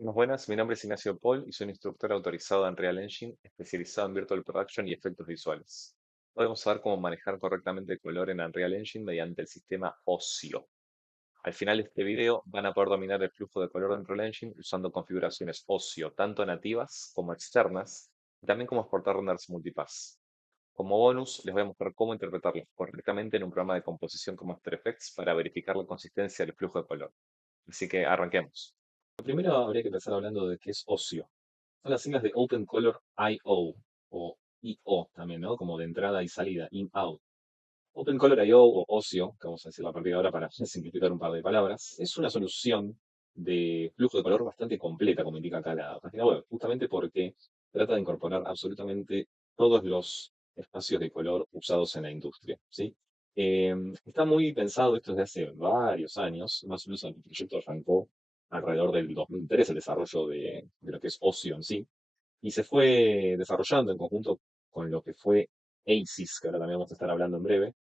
Buenas, buenas, mi nombre es Ignacio Paul y soy un instructor autorizado en Unreal Engine, especializado en Virtual Production y efectos visuales. Hoy vamos a ver cómo manejar correctamente el color en Unreal Engine mediante el sistema OSIO. Al final de este video van a poder dominar el flujo de color de Unreal Engine usando configuraciones OSIO, tanto nativas como externas, y también cómo exportar renders multipass. Como bonus, les voy a mostrar cómo interpretarlos correctamente en un programa de composición como After Effects para verificar la consistencia del flujo de color. Así que arranquemos. Primero habría que empezar hablando de qué es OSIO. Son las siglas de Open Color I/O o I/O también, ¿no? Como de entrada y salida, in-out. Open Color I/O o OSIO, que vamos a decirlo a partir de ahora para simplificar un par de palabras, es una solución de flujo de color bastante completa, como indica acá la página web, justamente porque trata de incorporar absolutamente todos los espacios de color usados en la industria, ¿sí? Está muy pensado esto desde hace varios años, más o menos el proyecto arrancó alrededor del 2003, el desarrollo de lo que es OSIO en sí, y se fue desarrollando en conjunto con lo que fue ASIS, que ahora también vamos a estar hablando en breve,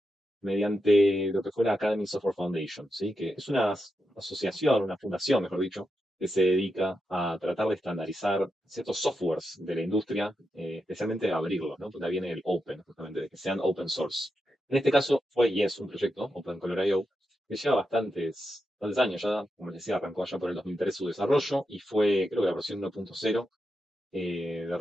mediante lo que fue la Academy Software Foundation, ¿sí? Que es una asociación, una fundación, mejor dicho, que se dedica a tratar de estandarizar ciertos softwares de la industria, especialmente a abrirlos, ¿no? Porque ahí viene el open, justamente, de que sean open source. En este caso fue y es un proyecto, Open Color IO, que lleva bastantes años ya, como les decía, arrancó allá por el 2003 su desarrollo y fue, creo que la versión 1.0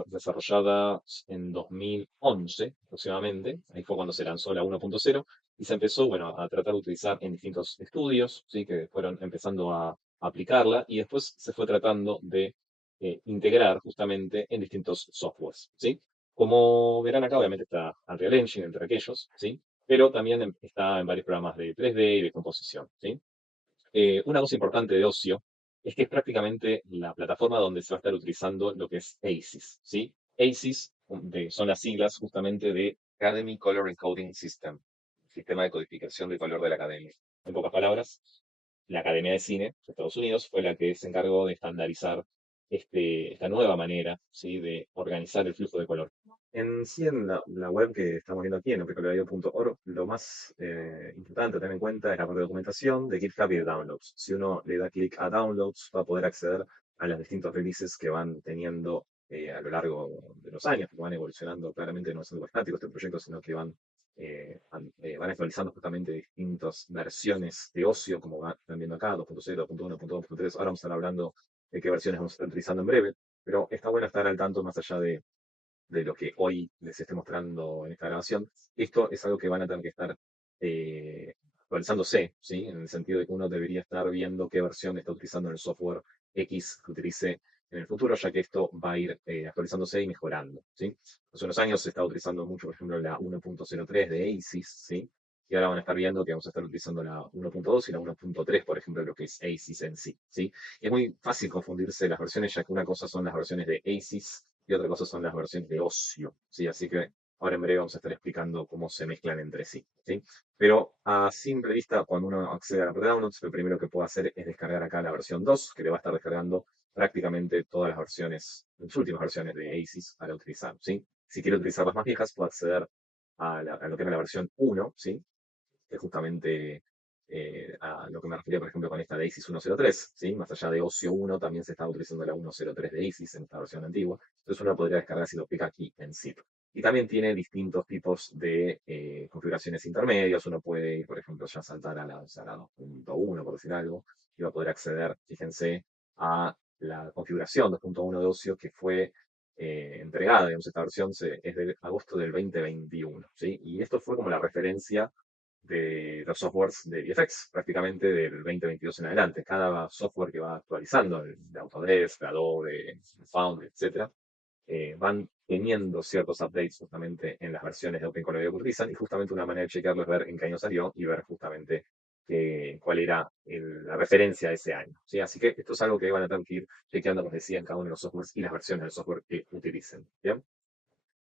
desarrollada en 2011 aproximadamente. Ahí fue cuando se lanzó la 1.0 y se empezó, bueno, a tratar de utilizar en distintos estudios, ¿sí? Que fueron empezando a aplicarla y después se fue tratando de integrar justamente en distintos softwares, ¿sí? Como verán acá, obviamente está Unreal Engine entre aquellos, ¿sí? Pero también está en varios programas de 3D y de composición, ¿sí? Una cosa importante de Ocio es que es prácticamente la plataforma donde se va a estar utilizando lo que es ACES, ¿sí? ACES son las siglas justamente de Academy Color Encoding System, sistema de codificación de color de la academia. En pocas palabras, la Academia de Cine de Estados Unidos fue la que se encargó de estandarizar esta nueva manera, ¿sí? De organizar el flujo de color. En sí, en la web que estamos viendo aquí, en opcolorido.org, lo más importante a tener en cuenta es la parte de documentación de GitHub y de Downloads. Si uno le da clic a Downloads, va a poder acceder a los distintos releases que van teniendo a lo largo de los años, que van evolucionando. Claramente no es algo estático este proyecto, sino que van actualizando justamente distintas versiones de Ocio, como están viendo acá, 2.0, 2.1, 2.2.3. Ahora vamos a estar hablando de qué versiones vamos a estar utilizando en breve, pero está bueno estar al tanto más allá de lo que hoy les esté mostrando en esta grabación. Esto es algo que van a tener que estar actualizándose, ¿sí? En el sentido de que uno debería estar viendo qué versión está utilizando en el software X que utilice en el futuro, ya que esto va a ir actualizándose y mejorando, ¿sí? Hace unos años se estaba utilizando mucho, por ejemplo, la 1.03 de ASIS, ¿sí? Y ahora van a estar viendo que vamos a estar utilizando la 1.2 y la 1.3, por ejemplo, lo que es ASIS en sí, ¿sí? Es muy fácil confundirse las versiones, ya que una cosa son las versiones de ASIS y otra cosa son las versiones de ocio, ¿sí? Así que ahora en breve vamos a estar explicando cómo se mezclan entre sí, ¿sí? Pero a simple vista, cuando uno accede a la parte de downloads, lo primero que puede hacer es descargar acá la versión 2, que le va a estar descargando prácticamente todas las versiones, las últimas versiones de ASIS para utilizar, ¿sí? Si quiere utilizar las más viejas, puede acceder a lo que era la versión 1, ¿sí? Que justamente a lo que me refería, por ejemplo, con esta de ASIS 103, ¿sí? Más allá de Ocio 1, también se estaba utilizando la 103 de ASIS en esta versión antigua. Entonces uno podría descargar si lo pica aquí en zip. Y también tiene distintos tipos de configuraciones intermedias. Uno puede ir, por ejemplo, ya saltar a la 2.1, por decir algo, y va a poder acceder, fíjense, a la configuración 2.1 de Ocio que fue entregada, digamos, esta versión es de agosto del 2021, ¿sí? Y esto fue como la referencia de los softwares de VFX, prácticamente del 2022 en adelante. Cada software que va actualizando, el de Autodesk, de Adobe, Foundry, etcétera, van teniendo ciertos updates justamente en las versiones de OpenColor que utilizan, y justamente una manera de chequearlo es ver en qué año salió y ver justamente cuál era la referencia a ese año, ¿sí? Así que esto es algo que van a tener que ir chequeando, como decía, en cada uno de los softwares y las versiones del software que utilicen. ¿Bien?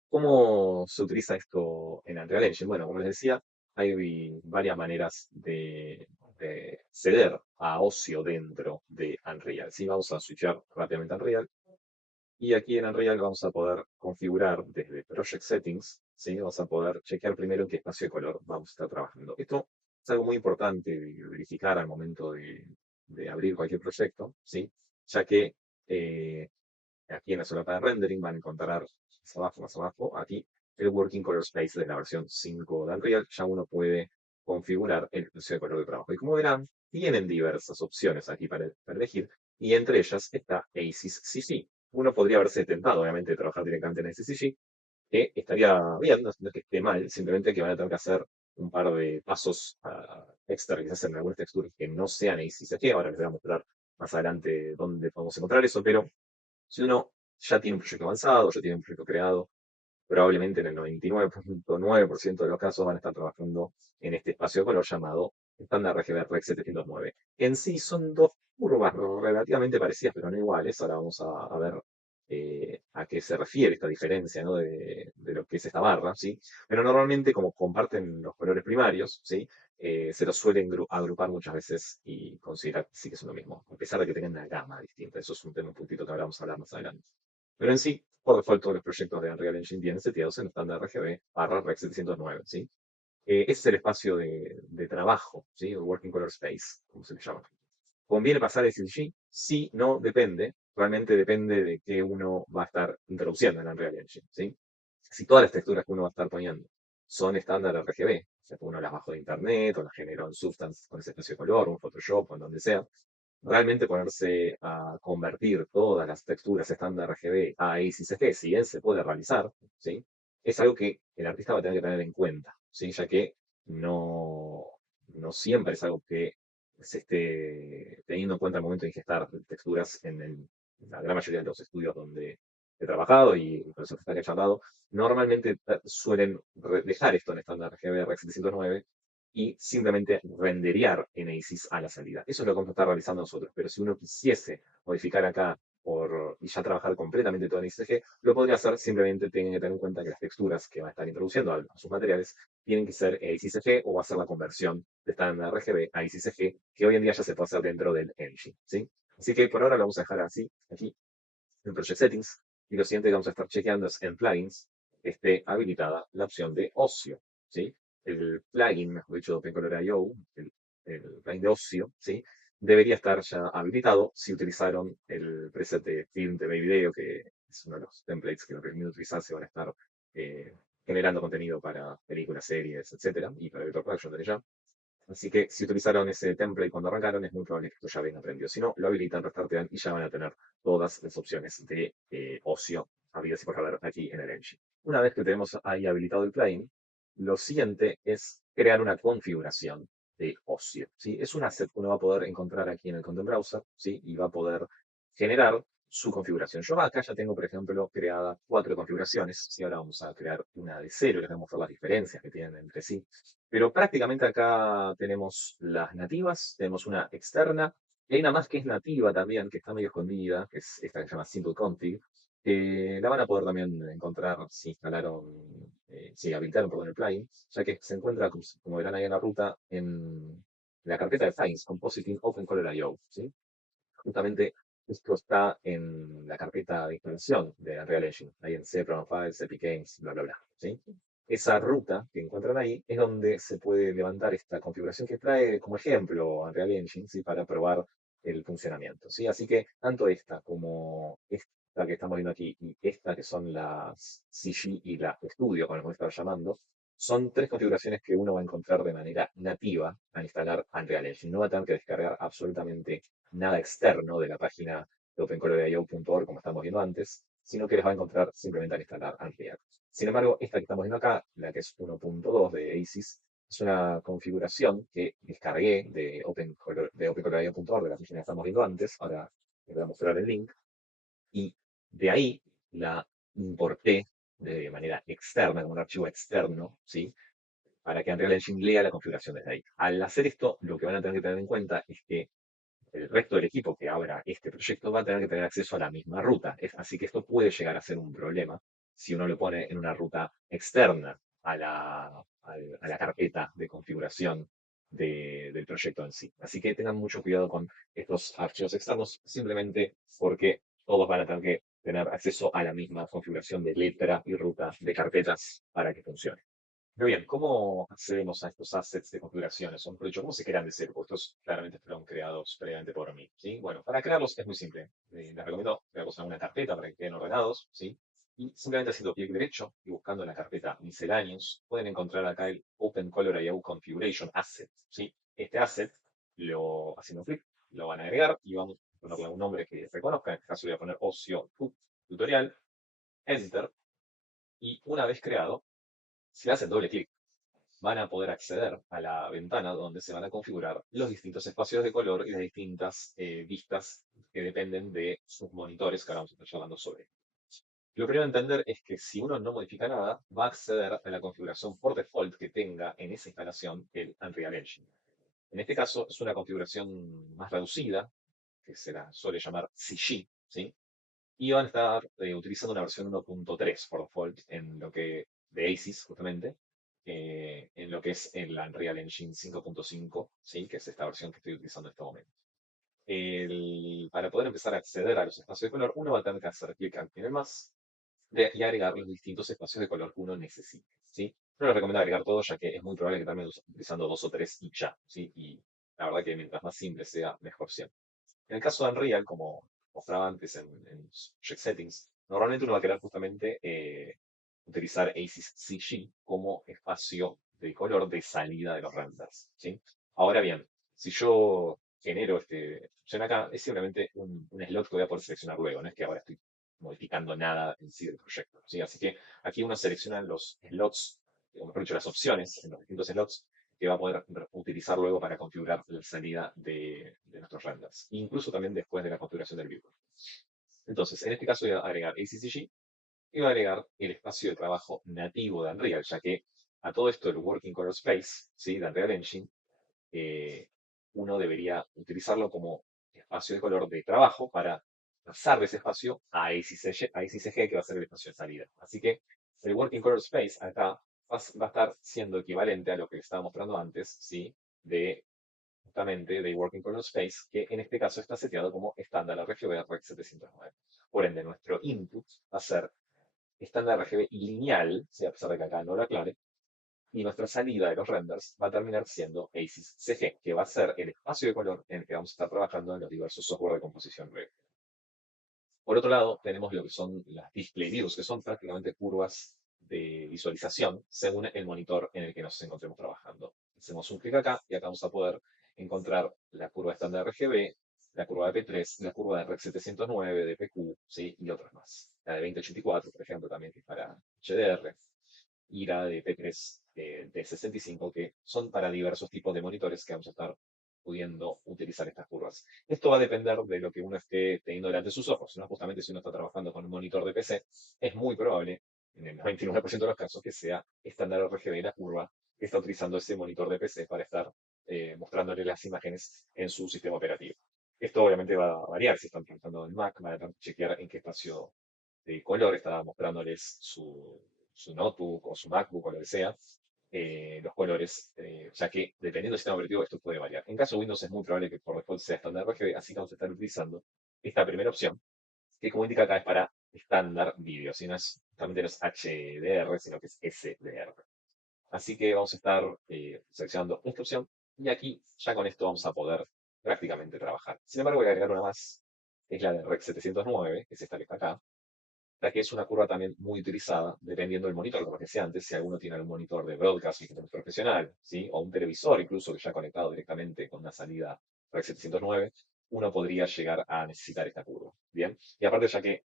¿Cómo se utiliza esto en Unreal Engine? Bueno, como les decía, hay varias maneras de acceder a Ocio dentro de Unreal. Sí, vamos a switchar rápidamente a Unreal. Y aquí en Unreal vamos a poder configurar desde Project Settings, ¿sí? Vamos a poder chequear primero en qué espacio de color vamos a estar trabajando. Esto es algo muy importante de verificar al momento de abrir cualquier proyecto, ¿sí? Ya que eh, aquí en la solapa de rendering van a encontrar más abajo, aquí, el Working Color Space de la versión 5 de Unreal. Ya uno puede configurar el espacio de color de trabajo. Y como verán, tienen diversas opciones aquí para elegir, y entre ellas está ACES CG. Uno podría haberse tentado, obviamente, de trabajar directamente en ACES CG, que estaría bien, no es que esté mal, simplemente que van a tener que hacer un par de pasos extra, quizás en algunas texturas que no sean ACES. Ahora les voy a mostrar más adelante dónde podemos encontrar eso, pero si uno ya tiene un proyecto avanzado, ya tiene un proyecto creado, probablemente en el 99.9% de los casos van a estar trabajando en este espacio de color llamado estándar RGB Rec 709. En sí son dos curvas relativamente parecidas, pero no iguales. Ahora vamos a ver a qué se refiere esta diferencia, ¿no? de lo que es esta barra, ¿sí? Pero normalmente, como comparten los colores primarios, ¿sí? Se los suelen agrupar muchas veces y considerar que sí que son lo mismo, a pesar de que tengan una gama distinta. Eso es un tema, un puntito que ahora vamos a hablar más adelante. Pero en sí, por default, todos los proyectos de Unreal Engine vienen seteados en estándar RGB barra Rec 709, ¿sí? Ese es el espacio de trabajo, ¿sí? El Working Color Space, como se le llama. ¿Conviene pasar a SVG? Sí, no, depende. Realmente depende de qué uno va a estar introduciendo en Unreal Engine, ¿sí? Si todas las texturas que uno va a estar poniendo son estándar RGB, o sea, que uno las bajó de internet o las generó en Substance con ese espacio de color, o en Photoshop o en donde sea, realmente ponerse a convertir todas las texturas estándar RGB a ACCG, si bien se puede realizar, ¿sí? Es algo que el artista va a tener que tener en cuenta, ¿sí? Ya que no, no siempre es algo que se esté teniendo en cuenta al momento de ingestar texturas en la gran mayoría de los estudios donde he trabajado y con los artistas que he charlado. Normalmente suelen dejar esto en estándar RGB Rec 709 y simplemente renderear en ASIS a la salida. Eso es lo que vamos a estar realizando nosotros, pero si uno quisiese modificar acá y ya trabajar completamente todo en ASG, lo podría hacer, simplemente tienen que tener en cuenta que las texturas que va a estar introduciendo a sus materiales tienen que ser ASG o hacer la conversión de estándar RGB a ASG, que hoy en día ya se puede hacer dentro del engine, ¿sí? Así que por ahora lo vamos a dejar así, aquí, en Project Settings, y lo siguiente que vamos a estar chequeando es en Plugins, esté habilitada la opción de ocio, ¿sí? El plugin, mejor dicho, de OpenColor.io, el plugin de ocio, ¿sí? Debería estar ya habilitado si utilizaron el preset de Film TV Video, que es uno de los templates que lo permite utilizar, se van a estar eh, generando contenido para películas, series, etcétera, y para Vector Production desde ya. Así que si utilizaron ese template cuando arrancaron, es muy probable que esto ya venga aprendido. Si no, lo habilitan, restartean y ya van a tener todas las opciones de ocio habidas y por haber aquí en el engine. Una vez que tenemos ahí habilitado el plugin, lo siguiente es crear una configuración de ocio, ¿sí? Es un asset que uno va a poder encontrar aquí en el Content Browser, ¿sí? Y va a poder generar su configuración. Yo acá ya tengo, por ejemplo, creadas 4 configuraciones. Si ahora vamos a crear una de cero, les vamos a mostrar las diferencias que tienen entre sí. Pero prácticamente acá tenemos las nativas, tenemos una externa, y hay una más que es nativa también, que está medio escondida, que es esta que se llama Simple Config, que la van a poder también encontrar si instalaron, si habilitaron, perdón, el plugin, ya que se encuentra, como verán ahí en la ruta, en la carpeta de plugins, Compositing OpenColor.io, ¿sí? Justamente esto está en la carpeta de instalación de Unreal Engine, ahí en C, Program Files, Epic Games, bla, bla, bla, ¿sí? Esa ruta que encuentran ahí es donde se puede levantar esta configuración que trae como ejemplo Unreal Engine, ¿sí? Para probar el funcionamiento, ¿sí? Así que tanto esta como esta que estamos viendo aquí y esta que son las CG y la Studio, como les voy a estar llamando, son 3 configuraciones que uno va a encontrar de manera nativa al instalar Unreal Engine. No va a tener que descargar absolutamente nada externo de la página de opencolor.io.org, como estamos viendo antes, sino que les va a encontrar simplemente al instalar Unreal. Sin embargo, esta que estamos viendo acá, la que es 1.2 de ASIS, es una configuración que descargué de opencolor.io.org, de la página que estamos viendo antes. Ahora les voy a mostrar el link. Y de ahí la importé de manera externa, como un archivo externo, ¿sí? Para que Unreal Engine lea la configuración desde ahí. Al hacer esto, lo que van a tener que tener en cuenta es que el resto del equipo que abra este proyecto va a tener que tener acceso a la misma ruta. Así que esto puede llegar a ser un problema si uno lo pone en una ruta externa a la carpeta de configuración del proyecto en sí. Así que tengan mucho cuidado con estos archivos externos, simplemente porque todos van a tener que tener acceso a la misma configuración de letra y ruta de carpetas para que funcione. Pero bien, ¿cómo accedemos a estos assets de configuraciones? O mejor dicho, ¿cómo se crean de cero? Porque estos claramente fueron creados previamente por mí, ¿sí? Bueno, para crearlos es muy simple. Les recomiendo crearlos en una carpeta para que queden ordenados, ¿sí? Y simplemente haciendo clic derecho y buscando en la carpeta misceláneos, pueden encontrar acá el Open Color IO Configuration Asset, ¿sí? Este asset, haciendo clic, lo van a agregar y vamos a ponerle un nombre que reconozca. En este caso voy a poner Ocio Tutorial, Enter, y una vez creado, si hacen doble clic, van a poder acceder a la ventana donde se van a configurar los distintos espacios de color y las distintas vistas que dependen de sus monitores, que ahora vamos a estar hablando sobre. Lo primero a entender es que si uno no modifica nada, va a acceder a la configuración por default que tenga en esa instalación el Unreal Engine. En este caso es una configuración más reducida, que se la suele llamar CG, ¿sí? Y van a estar utilizando una versión 1.3 por default en lo que de ASIS, justamente, en lo que es el Unreal Engine 5.5, ¿sí? Que es esta versión que estoy utilizando en este momento. Para poder empezar a acceder a los espacios de color, uno va a tener que hacer clic aquí en el más y agregar los distintos espacios de color que uno necesite, ¿sí? No les recomiendo agregar todo, ya que es muy probable que termine utilizando dos o tres y ya, ¿sí? Y la verdad que mientras más simple sea, mejor siempre. En el caso de Unreal, como mostraba antes en Project Settings, normalmente uno va a querer justamente utilizar ASIS CG como espacio de color de salida de los renders, ¿sí? Ahora bien, si yo genero esta opción acá, es simplemente un slot que voy a poder seleccionar luego, no es que ahora estoy modificando nada en sí del proyecto, ¿sí? Así que aquí uno selecciona los slots, o mejor dicho, las opciones en los distintos slots que va a poder utilizar luego para configurar la salida de nuestros renders, incluso también después de la configuración del viewport. Entonces, en este caso voy a agregar ACCG y voy a agregar el espacio de trabajo nativo de Unreal, ya que a todo esto el Working Color Space, ¿sí? De Unreal Engine, eh, uno debería utilizarlo como espacio de color de trabajo para pasar de ese espacio a ACCG, que va a ser el espacio de salida. Así que el Working Color Space acá va a estar siendo equivalente a lo que estaba mostrando antes, ¿sí? De justamente de Working Color Space, que en este caso está seteado como estándar RGB Rec 709. Por ende, nuestro input va a ser estándar RGB lineal, ¿sí? A pesar de que acá no lo aclare, y nuestra salida de los renders va a terminar siendo ASIS CG, que va a ser el espacio de color en el que vamos a estar trabajando en los diversos software de composición web. Por otro lado, tenemos lo que son las display views, que son prácticamente curvas de visualización según el monitor en el que nos encontremos trabajando. Hacemos un clic acá y acá vamos a poder encontrar la curva estándar RGB, la curva de P3, la curva de Rec 709, de PQ, ¿sí? Y otras más. La de 2084, por ejemplo, también que es para HDR, y la de P3 de 65, que son para diversos tipos de monitores que vamos a estar pudiendo utilizar estas curvas. Esto va a depender de lo que uno esté teniendo delante de sus ojos, ¿no? Justamente si uno está trabajando con un monitor de PC, es muy probable, en el 99% de los casos, que sea estándar RGB la curva que está utilizando ese monitor de PC para estar mostrándole las imágenes en su sistema operativo. Esto obviamente va a variar si están trabajando en Mac, van a chequear en qué espacio de color está mostrándoles su notebook o su MacBook o lo que sea, los colores, ya que dependiendo del sistema operativo esto puede variar. En caso de Windows es muy probable que por default sea estándar RGB, así que vamos a estar utilizando esta primera opción, que como indica acá es para estándar vídeo, si no es, también no es HDR, sino que es SDR. Así que vamos a estar seleccionando esta opción y aquí ya con esto vamos a poder prácticamente trabajar. Sin embargo, voy a agregar una más, que es la de Rec 709, que es esta que está acá, la que es una curva también muy utilizada, dependiendo del monitor, como decía antes, si alguno tiene un monitor de broadcast profesional, ¿sí? O un televisor incluso que ya conectado directamente con una salida Rec 709, uno podría llegar a necesitar esta curva. Bien, y aparte ya que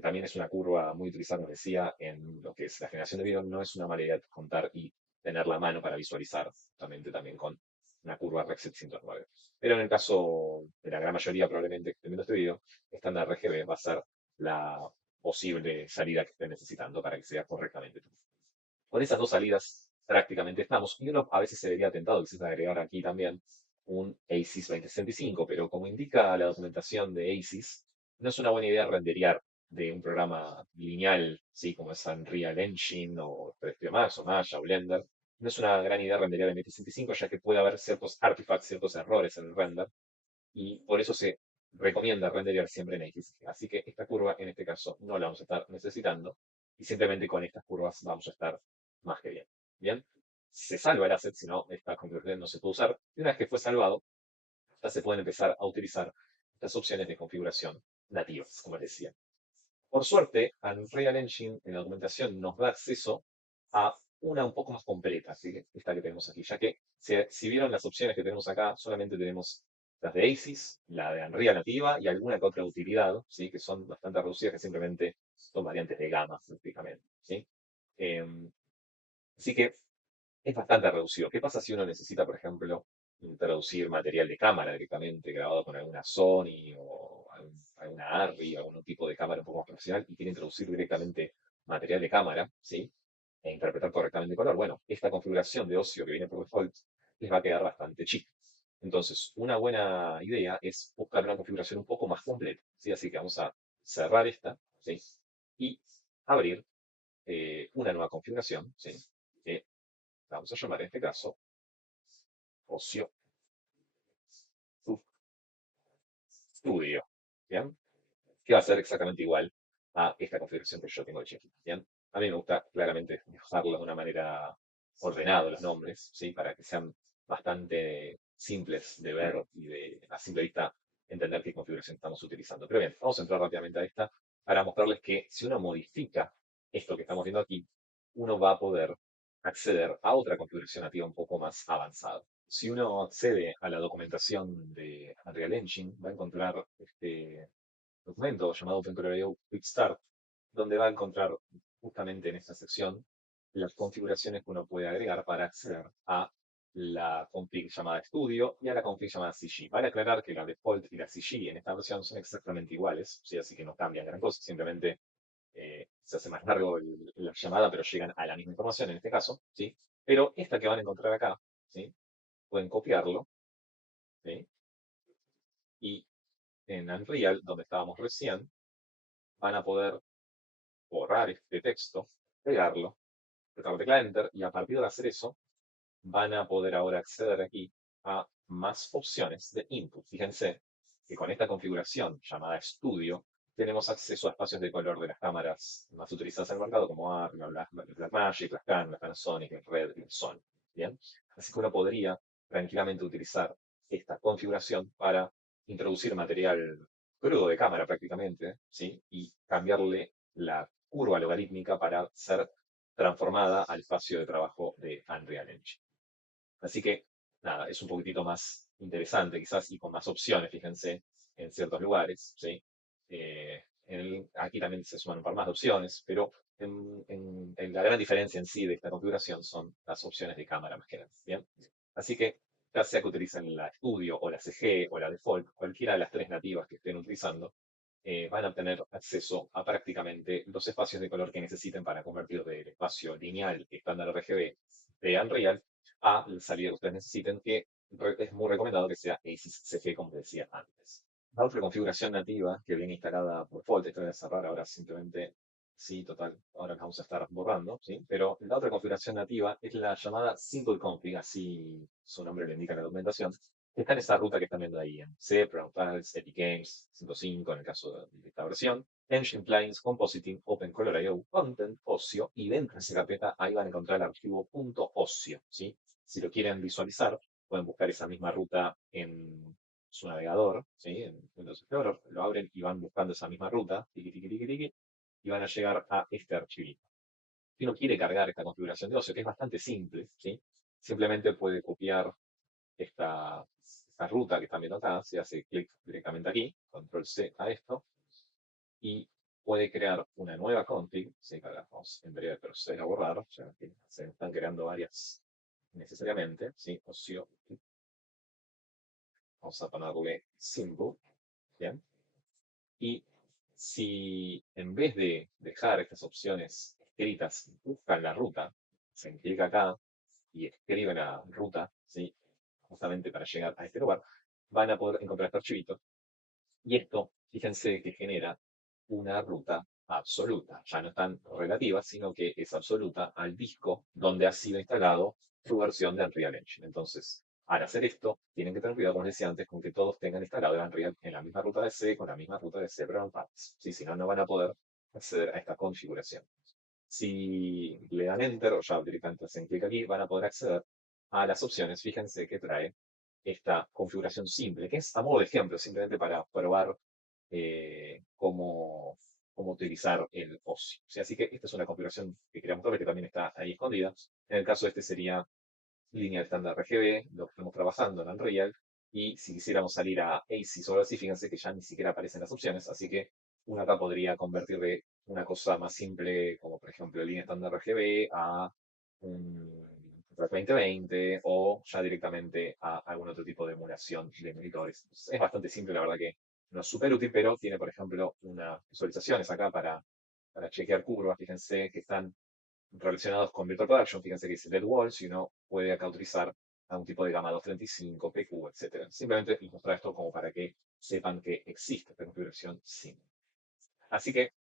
también es una curva muy utilizada, como decía, en lo que es la generación de video, no es una mala idea contar y tener la mano para visualizar justamente también con una curva Rec 709. Pero en el caso de la gran mayoría, probablemente que estén viendo este video, estándar RGB va a ser la posible salida que estén necesitando para que sea correctamente. Con esas dos salidas prácticamente estamos. Y uno a veces se vería tentado quizás agregar aquí también un ASIS 2065, pero como indica la documentación de ASIS, no es una buena idea renderear de un programa lineal, ¿sí? Como es Unreal Engine o 3D Max o Maya o Blender. No es una gran idea renderear en 2065, ya que puede haber ciertos artifacts, ciertos errores en el render, y por eso se recomienda renderear siempre en X. Así que esta curva en este caso no la vamos a estar necesitando y simplemente con estas curvas vamos a estar más que bien. Bien, se salva el asset, si no, esta configuración no se puede usar. Y una vez que fue salvado, ya se pueden empezar a utilizar las opciones de configuración nativas, como les decía. Por suerte, Unreal Engine en la documentación nos da acceso a una un poco más completa, ¿sí? Esta que tenemos aquí, ya que si vieron las opciones que tenemos acá, solamente tenemos las de ASYS, la de Unreal nativa y alguna que otra utilidad, ¿sí? Que son bastante reducidas, que simplemente son variantes de gama, prácticamente, ¿sí? Em, Así que es bastante reducido. ¿Qué pasa si uno necesita, por ejemplo, introducir material de cámara directamente grabado con alguna Sony o alguna ARRI, algún tipo de cámara un poco más profesional y quiere introducir directamente material de cámara, ¿sí? E interpretar correctamente el color? Bueno, esta configuración de ocio que viene por default les va a quedar bastante chica. Entonces, una buena idea es buscar una configuración un poco más completa, ¿sí? Así que vamos a cerrar esta, ¿sí? Y abrir una nueva configuración, ¿sí? Que vamos a llamar en este caso Ocio Studio, ¿bien? Que va a ser exactamente igual a esta configuración que yo tengo de Check-in, ¿bien? A mí me gusta claramente dejarlo de una manera ordenada los nombres, ¿sí? Para que sean bastante simples de ver y de a simple vista entender qué configuración estamos utilizando. Pero bien, vamos a entrar rápidamente a esta para mostrarles que si uno modifica esto que estamos viendo aquí, uno va a poder acceder a otra configuración nativa un poco más avanzada. Si uno accede a la documentación de Unreal Engine, va a encontrar este documento llamado OpenColor.io Quick Start, donde va a encontrar justamente en esta sección las configuraciones que uno puede agregar para acceder a la config llamada Studio y a la config llamada CG. Vale aclarar que la default y la CG en esta versión son exactamente iguales, ¿sí? Así que no cambian gran cosa, simplemente se hace más largo la llamada, pero llegan a la misma información en este caso, ¿sí? Pero esta que van a encontrar acá, ¿sí? Pueden copiarlo, ¿sí? Y en Unreal, donde estábamos recién, van a poder borrar este texto, pegarlo, apretar la tecla Enter, y a partir de hacer eso, van a poder ahora acceder aquí a más opciones de input. Fíjense que con esta configuración llamada Studio, tenemos acceso a espacios de color de las cámaras más utilizadas en el mercado, como ARC, la Blackmagic, las Canon, las Panasonic, el Red, el Sony. ¿Bien? Así que uno podría tranquilamente utilizar esta configuración para introducir material crudo de cámara prácticamente, ¿sí? Y cambiarle la curva logarítmica para ser transformada al espacio de trabajo de Unreal Engine. Así que, nada, es un poquitito más interesante quizás y con más opciones, fíjense, en ciertos lugares, ¿sí? Aquí también se suman un par más de opciones, pero en la gran diferencia en sí de esta configuración son las opciones de cámara más que nada, ¿bien? Así que, ya sea que utilicen la Studio o la CG o la Default, cualquiera de las tres nativas que estén utilizando, van a tener acceso a prácticamente los espacios de color que necesiten para convertir del espacio lineal estándar RGB de Unreal a la salida que ustedes necesiten, que es muy recomendado que sea ASIS CG, como decía antes. La otra configuración nativa que viene instalada por default, esto voy a cerrar ahora simplemente, sí, total, ahora la vamos a estar borrando, ¿sí? Pero la otra configuración nativa es la llamada Simple Config, así su nombre lo indica en la documentación, que está en esa ruta que están viendo ahí en C, Program Files, Epic Games, 105 en el caso de esta versión, Engine Plugins, Compositing, OpenColor.io, Content, Ocio, y dentro de esa carpeta ahí van a encontrar el archivo .ocio, ¿sí? Si lo quieren visualizar, pueden buscar esa misma ruta en su navegador, ¿sí? En Windows Explorer, lo abren y van buscando esa misma ruta, tiqui, tiqui, tiqui, tiqui, y van a llegar a este archivito. Si uno quiere cargar esta configuración de ocio, que es bastante simple, ¿sí? Simplemente puede copiar esta ruta que están viendo acá, se hace clic directamente aquí, control C a esto, y puede crear una nueva config, ¿sí? Que ahora vamos en breve proceder a borrar, ya que se están creando varias necesariamente, ¿sí? Ocio, vamos a ponerle simple, ¿bien? Y si en vez de dejar estas opciones escritas, buscan la ruta, se clic acá y escriben la ruta, ¿sí? Justamente para llegar a este lugar, van a poder encontrar este archivito. Y esto, fíjense que genera una ruta absoluta. Ya no es tan relativa, sino que es absoluta al disco donde ha sido instalado su versión de Unreal Engine. Entonces, al hacer esto, tienen que tener cuidado, como les decía antes, con que todos tengan instalado el Unreal en la misma ruta de C, con la misma ruta de C, pero en partes. Sí, si no, no van a poder acceder a esta configuración. Si le dan Enter o ya directamente hacen clic aquí, van a poder acceder a las opciones. Fíjense que trae esta configuración simple, que es a modo de ejemplo, simplemente para probar cómo utilizar el ocio. O sea, así que esta es una configuración que quería mostrarles que también está ahí escondida. En el caso de este sería línea de estándar RGB, lo que estamos trabajando en Unreal, y si quisiéramos salir a ACES o algo así, fíjense que ya ni siquiera aparecen las opciones, así que uno acá podría convertir de una cosa más simple, como por ejemplo línea estándar RGB, a un Rec 2020 o ya directamente a algún otro tipo de emulación de monitores. Es bastante simple, la verdad que no es súper útil, pero tiene, por ejemplo, unas visualizaciones acá para chequear curvas. Fíjense que están relacionados con Virtual Production. Fíjense que dice Dead Walls y uno puede acá utilizar algún tipo de gama 235, PQ, etcétera. Simplemente les mostrar esto como para que sepan que existe esta configuración simple. Así que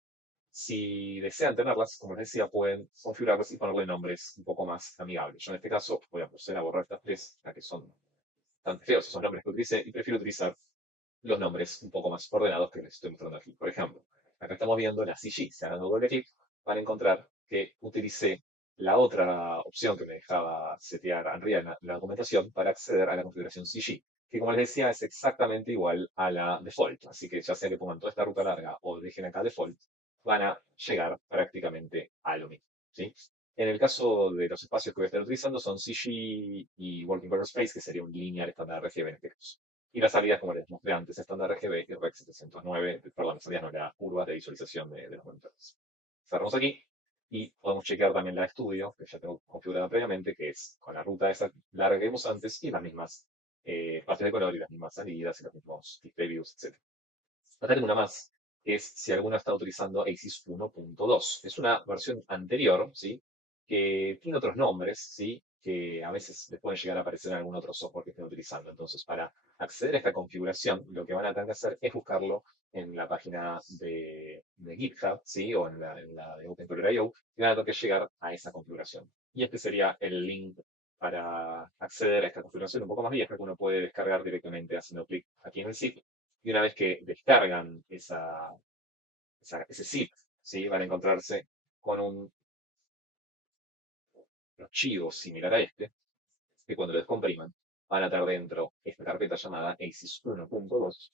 si desean tenerlas, como les decía, pueden configurarlas y ponerle nombres un poco más amigables. Yo en este caso voy a proceder a borrar estas tres, ya que son bastante feos esos nombres que utilicé, y prefiero utilizar los nombres un poco más ordenados que les estoy mostrando aquí. Por ejemplo, acá estamos viendo la CG. Si hagan doble clic, van a encontrar que utilicé la otra opción que me dejaba setear Unreal en la documentación para acceder a la configuración CG, que como les decía es exactamente igual a la default. Así que ya sea que pongan toda esta ruta larga o dejen acá default, van a llegar prácticamente a lo mismo. ¿Sí? En el caso de los espacios que voy a estar utilizando son CG y Working Color Space, que sería un linear estándar RGB en este caso. Y las salidas, como les mostré antes, estándar RGB y Rec 709, perdón, las salidas no, las curvas de visualización de los monitores. Cerramos aquí y podemos chequear también la estudio, que ya tengo configurada previamente, que es con la ruta esa larga que vimos antes y las mismas espacios de color y las mismas salidas y los mismos display views, etc. Acá tengo una más, que es si alguno está utilizando ASIS 1.2. Es una versión anterior, ¿sí? Que tiene otros nombres, ¿sí? Que a veces les pueden llegar a aparecer en algún otro software que estén utilizando. Entonces, para acceder a esta configuración, lo que van a tener que hacer es buscarlo en la página de GitHub, ¿sí? O en la de OpenColor.io, y van a tener que llegar a esa configuración. Y este sería el link para acceder a esta configuración un poco más vieja que uno puede descargar directamente haciendo clic aquí en el zip, y una vez que descargan ese zip, ¿sí? Van a encontrarse con un archivo similar a este, que cuando lo descompriman, van a tener dentro esta carpeta llamada ASIS 1.2.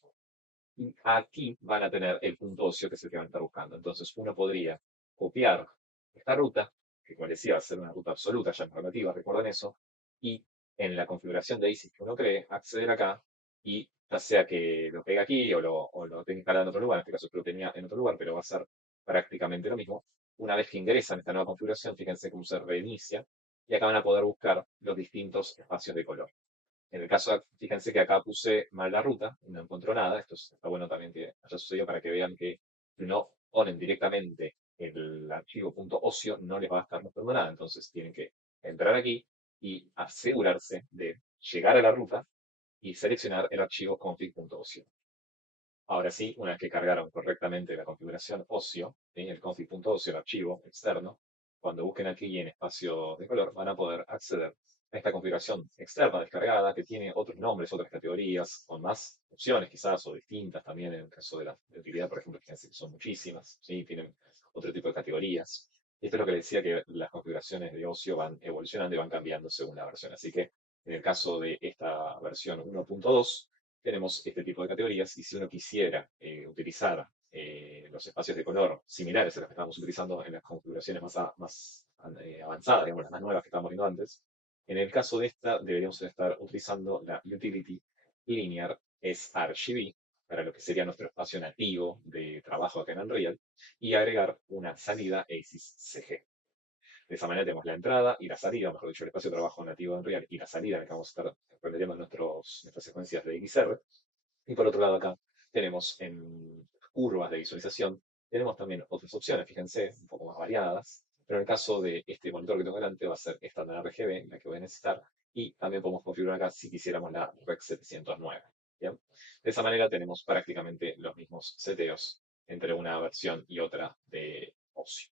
Y aquí van a tener el punto ocio que es el que van a estar buscando. Entonces uno podría copiar esta ruta, que como decía va a ser una ruta absoluta, ya en relativa, recuerden eso, y en la configuración de ASIC que uno cree, acceder acá y ya sea que lo pegue aquí o lo tenga instalado en otro lugar, en este caso que lo tenía en otro lugar, pero va a ser prácticamente lo mismo. Una vez que ingresan esta nueva configuración, fíjense cómo se reinicia y acá van a poder buscar los distintos espacios de color. En el caso, fíjense que acá puse mal la ruta y no encontró nada. Esto está bueno también que haya sucedido para que vean que si no ponen directamente el archivo .ocio, no les va a estar mostrando nada. Entonces tienen que entrar aquí y asegurarse de llegar a la ruta y seleccionar el archivo config.ocio. Ahora sí, una vez que cargaron correctamente la configuración ocio, ¿sí? El config.ocio, el archivo externo, cuando busquen aquí en espacio de color, van a poder acceder a esta configuración externa descargada que tiene otros nombres, otras categorías, con más opciones quizás o distintas también en el caso de utilidad, por ejemplo, fíjense que son muchísimas, ¿sí? Tienen otro tipo de categorías. Y esto es lo que les decía que las configuraciones de ocio van evolucionando y van cambiando según la versión. Así que en el caso de esta versión 1.2, tenemos este tipo de categorías y si uno quisiera utilizar los espacios de color similares a los que estábamos utilizando en las configuraciones más avanzadas, digamos, las más nuevas que estábamos viendo antes, en el caso de esta deberíamos estar utilizando la utility linear sRGB para lo que sería nuestro espacio nativo de trabajo acá en Unreal y agregar una salida ASIS CG. De esa manera tenemos la entrada y la salida, mejor dicho, el espacio de trabajo nativo de Unreal y la salida en la que vamos a estar aprendiendo nuestras secuencias de XR. Y por otro lado acá tenemos en curvas de visualización, tenemos también otras opciones, fíjense, un poco más variadas. Pero en el caso de este monitor que tengo delante va a ser estándar RGB, la que voy a necesitar. Y también podemos configurar acá si quisiéramos la Rec 709. ¿Bien? De esa manera tenemos prácticamente los mismos seteos entre una versión y otra de Ocio.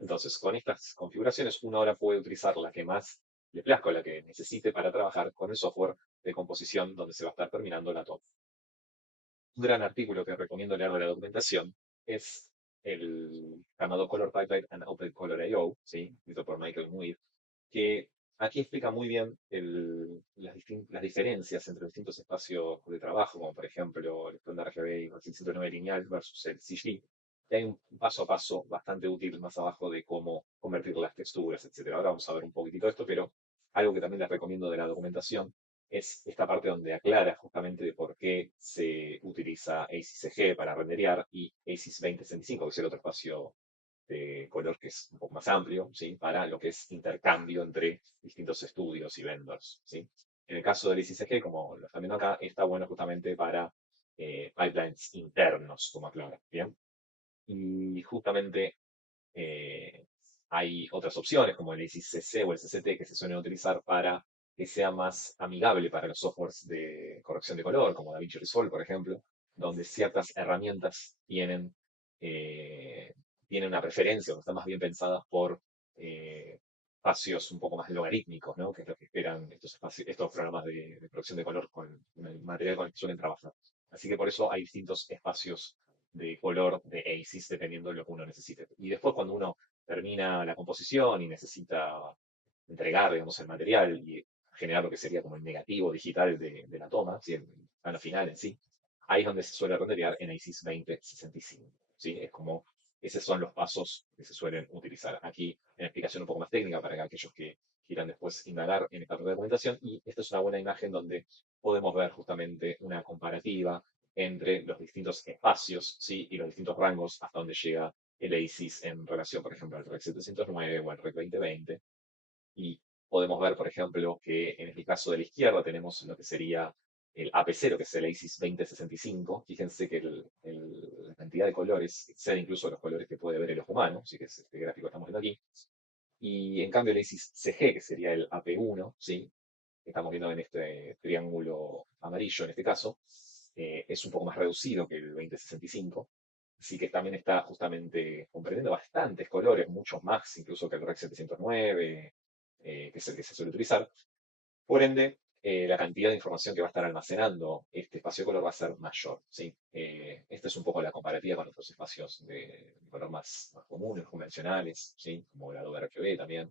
Entonces, con estas configuraciones, uno ahora puede utilizar la que más le plazca o la que necesite para trabajar con el software de composición donde se va a estar terminando la toma. Un gran artículo que recomiendo leer de la documentación es el llamado Color Pipeline and Open Color I/O, ¿sí? Escrito por Michael Muir, que aquí explica muy bien las diferencias entre distintos espacios de trabajo, como por ejemplo el estándar RGB y el 109 lineal versus el CG. Y hay un paso a paso bastante útil más abajo de cómo convertir las texturas, etcétera. Ahora vamos a ver un poquitito esto, pero algo que también les recomiendo de la documentación es esta parte donde aclara justamente de por qué se utiliza ACIS-CG para renderear y ACIS 2065, que es el otro espacio de color que es un poco más amplio, ¿sí? Para lo que es intercambio entre distintos estudios y vendors, ¿sí? En el caso del ICCG, como lo están viendo acá, está bueno justamente para pipelines internos, como aclara, ¿bien? Y justamente eh, hay otras opciones, como el ICCC o el CCT, que se suelen utilizar para que sea más amigable para los softwares de corrección de color, como DaVinci Resolve, por ejemplo, donde ciertas herramientas eh, tienen una preferencia o están más bien pensadas por espacios un poco más logarítmicos, ¿no? Que es lo que esperan estos programas de corrección de color con el material con el que suelen trabajar. Así que por eso hay distintos espacios de color de ACES dependiendo de lo que uno necesite. Y después cuando uno termina la composición y necesita entregar, digamos, el material y generar lo que sería como el negativo digital de la toma, ¿sí? El plano final en sí, ahí es donde se suele renderear en ACES 2065, ¿sí? Es como, esos son los pasos que se suelen utilizar. Aquí, en explicación un poco más técnica para aquellos que quieran después indagar en esta documentación, y esta es una buena imagen donde podemos ver justamente una comparativa entre los distintos espacios, ¿sí? Y los distintos rangos hasta donde llega el ACES en relación, por ejemplo, al REC 709 o al REC 2020. Y podemos ver, por ejemplo, que en el caso de la izquierda tenemos lo que sería el AP0, que es el ACES 2065. Fíjense que la cantidad de colores excede incluso los colores que puede ver el ojo humano, así que es este gráfico que estamos viendo aquí. Y en cambio el ACES CG, que sería el AP1, ¿sí? Que estamos viendo en este triángulo amarillo en este caso, es un poco más reducido que el 2065, así que también está justamente comprendiendo bastantes colores, muchos más incluso que el REC 709, que es el que se suele utilizar. Por ende, la cantidad de información que va a estar almacenando este espacio de color va a ser mayor, ¿sí? Esta es un poco la comparativa con otros espacios de color más comunes, convencionales, ¿sí? Como el Adobe RGB también.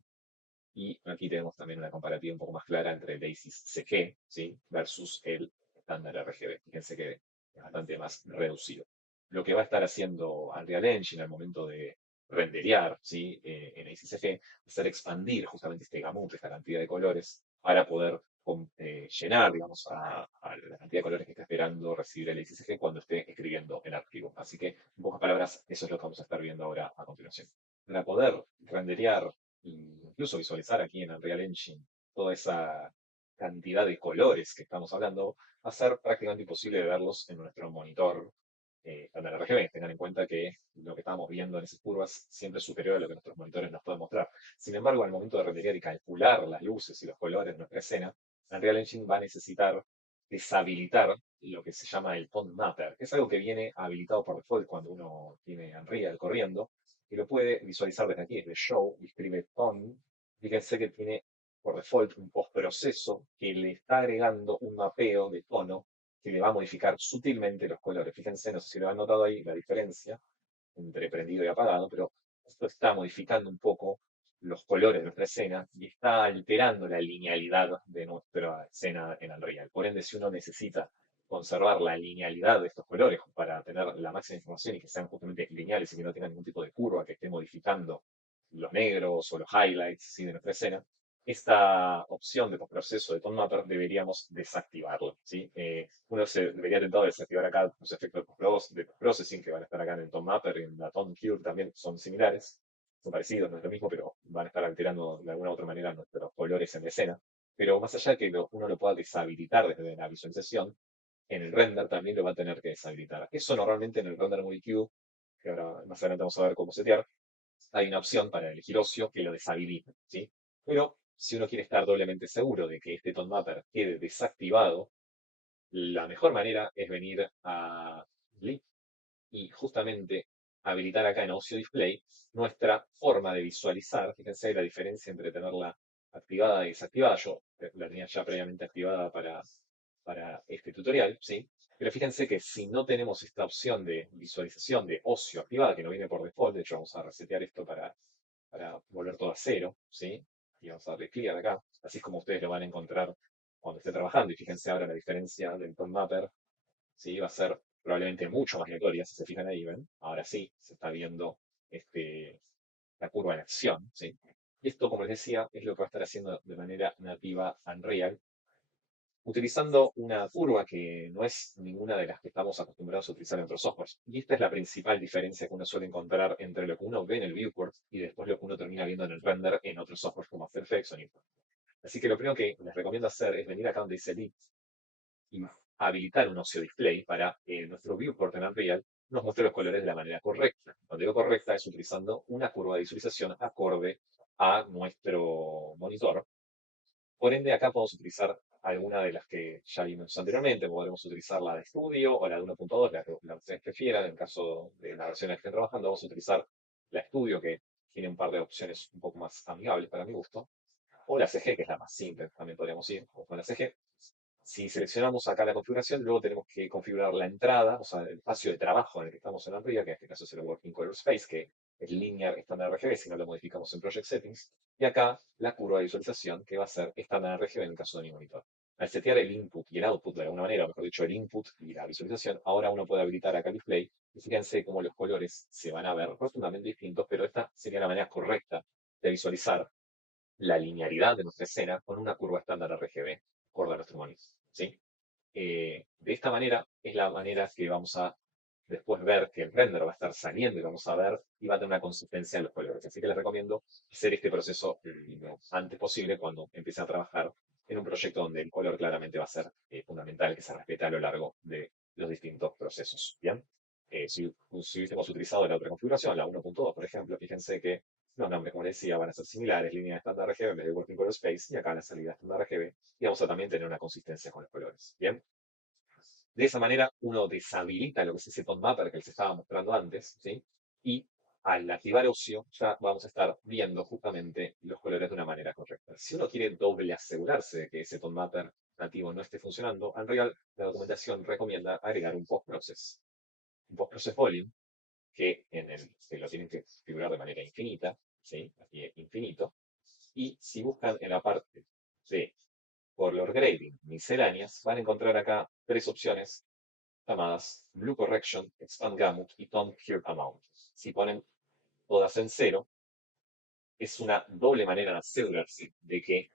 Y aquí tenemos también una comparativa un poco más clara entre el ACES CG, ¿sí? Versus el estándar RGB. Fíjense que es bastante más reducido. Lo que va a estar haciendo Unreal Engine al momento de renderear, ¿sí? En ACES CG, va a ser expandir justamente este gamut, esta cantidad de colores, para poder llenar, digamos, a la cantidad de colores que está esperando recibir el ACES CG cuando esté escribiendo el archivo. Así que, en pocas palabras, eso es lo que vamos a estar viendo ahora a continuación. Para poder renderear incluso visualizar aquí en Unreal Engine toda esa cantidad de colores que estamos hablando, va a ser prácticamente imposible de verlos en nuestro monitor estándar RGB. Tengan en cuenta que lo que estamos viendo en esas curvas siempre es superior a lo que nuestros monitores nos pueden mostrar. Sin embargo, al momento de renderear y calcular las luces y los colores de nuestra escena, Unreal Engine va a necesitar deshabilitar lo que se llama el tone mapper, que es algo que viene habilitado por default cuando uno tiene Unreal corriendo, y lo puede visualizar desde aquí, desde Show, y escribe Tone. Fíjense que tiene por default un postproceso que le está agregando un mapeo de tono que le va a modificar sutilmente los colores. Fíjense, no sé si lo han notado ahí la diferencia entre prendido y apagado, pero esto está modificando un poco los colores de nuestra escena y está alterando la linealidad de nuestra escena en Unreal. Por ende, si uno necesita conservar la linealidad de estos colores para tener la máxima información y que sean justamente lineales y que no tengan ningún tipo de curva que esté modificando los negros o los highlights, ¿sí? De nuestra escena, esta opción de postproceso de Tone Mapper deberíamos desactivarla, ¿sí? Uno se debería intentar desactivar acá los efectos de post-processing que van a estar acá en el Tone Mapper y en la Tone Cure también son similares, son parecidos, no es lo mismo, pero van a estar alterando de alguna u otra manera nuestros colores en la escena. Pero más allá de que uno lo pueda deshabilitar desde la visualización, en el render también lo va a tener que deshabilitar. Eso normalmente en el render multi-Q, que ahora más adelante vamos a ver cómo setear, hay una opción para elegir ocio que lo deshabilita, ¿sí? Pero si uno quiere estar doblemente seguro de que este tone mapper quede desactivado, la mejor manera es venir a Blip y justamente habilitar acá en Ocio Display nuestra forma de visualizar. Fíjense ahí la diferencia entre tenerla activada y desactivada. Yo la tenía ya previamente activada para este tutorial, ¿sí? Pero fíjense que si no tenemos esta opción de visualización de ocio activada, que no viene por default, de hecho vamos a resetear esto para volver todo a cero, ¿sí? Y vamos a darle clear acá, así es como ustedes lo van a encontrar cuando esté trabajando. Y fíjense ahora la diferencia del Tom Mapper, ¿sí? Va a ser probablemente mucho más notoria, si se fijan ahí, ¿ven? Ahora sí, se está viendo este, la curva en acción, ¿sí? Y esto, como les decía, es lo que va a estar haciendo de manera nativa Unreal, utilizando una curva que no es ninguna de las que estamos acostumbrados a utilizar en otros softwares. Y esta es la principal diferencia que uno suele encontrar entre lo que uno ve en el viewport y después lo que uno termina viendo en el render en otros softwares como After Effects o Newton. Así que lo primero que les recomiendo hacer es venir acá donde dice Edit y habilitar un Ocio Display para que nuestro viewport en Unreal nos muestre los colores de la manera correcta. Cuando digo correcta es utilizando una curva de visualización acorde a nuestro monitor. Por ende, acá podemos utilizar alguna de las que ya vimos anteriormente. Podremos utilizar la de estudio o la de 1.2, la que ustedes prefieran. En el caso de la versión en la que estén trabajando, vamos a utilizar la estudio, que tiene un par de opciones un poco más amigables para mi gusto. O la CG, que es la más simple, también podríamos ir con la CG. Si seleccionamos acá la configuración, luego tenemos que configurar la entrada, o sea, el espacio de trabajo en el que estamos en Unreal, que en este caso es el Working Color Space, que es linear estándar RGB, si no lo modificamos en Project Settings. Y acá la curva de visualización, que va a ser estándar RGB en el caso de mi monitor. Al setear el input y el output de alguna manera, o mejor dicho, el input y la visualización, ahora uno puede habilitar acá el display. Y fíjense cómo los colores se van a ver profundamente distintos, pero esta sería la manera correcta de visualizar la linealidad de nuestra escena con una curva estándar RGB acorde a nuestro monitor, ¿sí? De esta manera es la manera que vamos a después ver que el render va a estar saliendo y vamos a ver y va a tener una consistencia en los colores. Así que les recomiendo hacer este proceso lo antes posible cuando empiecen a trabajar en un proyecto donde el color claramente va a ser fundamental, que se respete a lo largo de los distintos procesos. ¿Bien? Si hubiésemos utilizado la otra configuración, la 1.2, por ejemplo, fíjense que los nombres, como les decía, van a ser similares, línea estándar RGB en vez de Working Color Space, y acá la salida estándar RGB, y vamos a también tener una consistencia con los colores. Bien, de esa manera uno deshabilita lo que es ese tone mapper que les estaba mostrando antes, ¿sí? Y al activar Ocio ya vamos a estar viendo justamente los colores de una manera correcta. Si uno quiere doble asegurarse de que ese tone mapper nativo no esté funcionando, en realidad la documentación recomienda agregar un post-process. Un post-process volume que lo tienen que configurar de manera infinita, ¿sí? Aquí infinito. Y si buscan en la parte de color grading misceláneas, van a encontrar acá tres opciones llamadas Blue Correction, Expand Gamut y Tone Cure Amount. Si ponen todas en cero, es una doble manera de asegurarse de que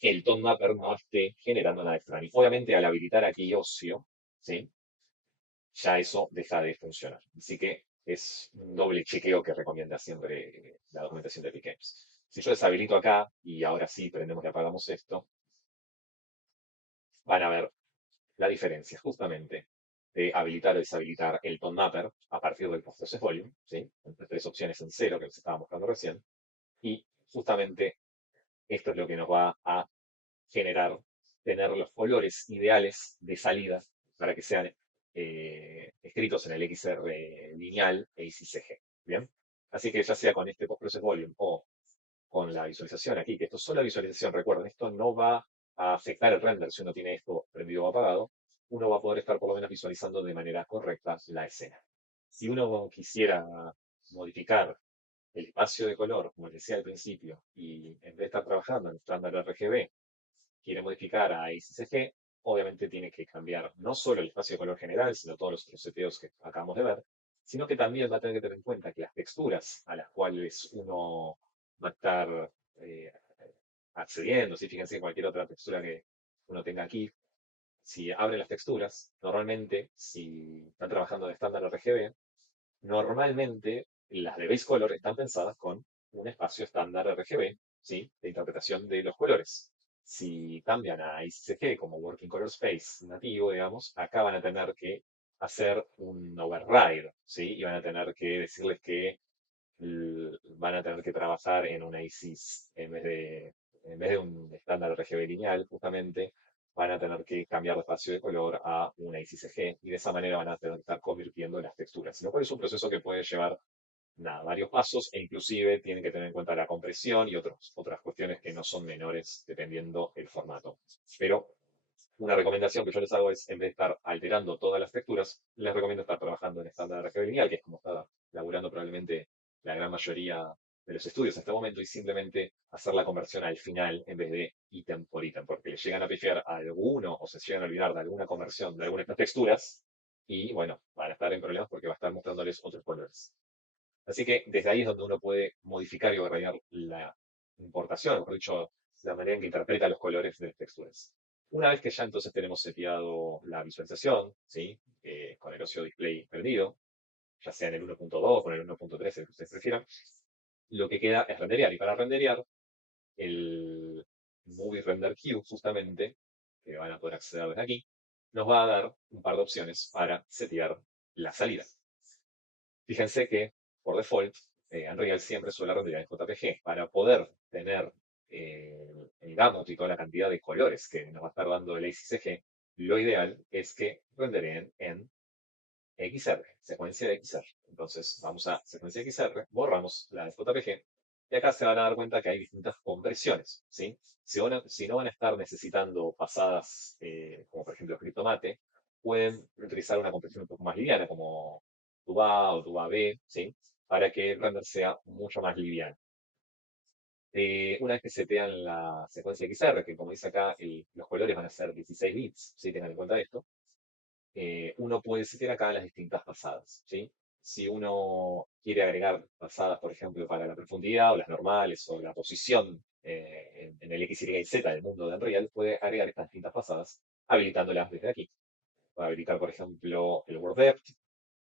el Tone Mapper no esté generando nada extraño. Obviamente, al habilitar aquí Ocio, ¿sí? Ya eso deja de funcionar. Así que es un doble chequeo que recomienda siempre la documentación de Epic Games. Si yo deshabilito acá y ahora sí prendemos y apagamos esto, van a ver la diferencia justamente de habilitar o deshabilitar el tone mapper a partir del process volume, ¿sí? Entre tres opciones en cero que les estaba mostrando recién. Y justamente esto es lo que nos va a generar tener los colores ideales de salida para que sean escritos en el XR lineal e ICCG. ¿Bien? Así que ya sea con este post-process volume o con la visualización aquí, que esto es solo visualización, recuerden, esto no va a afectar el render si uno tiene esto prendido o apagado, uno va a poder estar por lo menos visualizando de manera correcta la escena. Si uno quisiera modificar el espacio de color, como les decía al principio, y en vez de estar trabajando en estándar RGB, quiere modificar a ICCG, obviamente tiene que cambiar no solo el espacio de color general, sino todos los otros seteos que acabamos de ver, sino que también va a tener que tener en cuenta que las texturas a las cuales uno va a estar eh, accediendo, si fíjense en cualquier otra textura que uno tenga aquí, si abren las texturas, normalmente, si están trabajando de estándar RGB, normalmente las de base color están pensadas con un espacio estándar RGB, ¿sí? De interpretación de los colores. Si cambian a ICG como Working Color Space nativo, digamos, acá van a tener que hacer un override, ¿sí? Y van a tener que decirles que van a tener que trabajar en una ISIS en vez de un estándar RGB lineal, justamente, van a tener que cambiar de espacio de color a una ICCG y de esa manera van a tener que estar convirtiendo las texturas. Lo cual es un proceso que puede llevar nada, varios pasos e inclusive tienen que tener en cuenta la compresión y otras cuestiones que no son menores dependiendo el formato. Pero Una recomendación que yo les hago es, en vez de estar alterando todas las texturas, les recomiendo estar trabajando en estándar RGB lineal, que es como está laburando probablemente la gran mayoría de los estudios hasta el momento, y simplemente hacer la conversión al final en vez de ítem por ítem, porque le llegan a pifiar a alguno o se llegan a olvidar de alguna conversión de alguna de estas texturas, y bueno, van a estar en problemas porque va a estar mostrándoles otros colores. Así que desde ahí es donde uno puede modificar y variar la importación, o mejor dicho, la manera en que interpreta los colores de las texturas. Una vez que ya entonces tenemos seteado la visualización, ¿sí? Con el Ocio Display prendido, ya sea en el 1.2 o en el 1.3, el que ustedes prefieran, lo que queda es renderear. Y para renderear, el Movie Render Queue, justamente, que van a poder acceder desde aquí, nos va a dar un par de opciones para setear la salida. Fíjense que, por default, Unreal siempre suele renderizar en JPG. Para poder tener el gamut y toda la cantidad de colores que nos va a estar dando el ACCG, lo ideal es que rendereen en XR, secuencia de XR. Entonces, vamos a secuencia de XR, borramos la de JPG, y acá se van a dar cuenta que hay distintas compresiones, ¿sí? Si no van a estar necesitando pasadas, como por ejemplo Cryptomate, pueden utilizar una compresión un poco más liviana, como tuba A o tuba B, ¿sí? Para que el render sea mucho más liviano. Una vez que setean la secuencia XR, que como dice acá, los colores van a ser 16 bits, ¿sí? Tengan en cuenta esto. Uno puede setear acá las distintas pasadas, ¿sí? Si uno quiere agregar pasadas, por ejemplo, para la profundidad o las normales o la posición en el X, Y y Z del mundo de Unreal, puede agregar estas distintas pasadas habilitándolas desde aquí. Puede habilitar, por ejemplo, el World Depth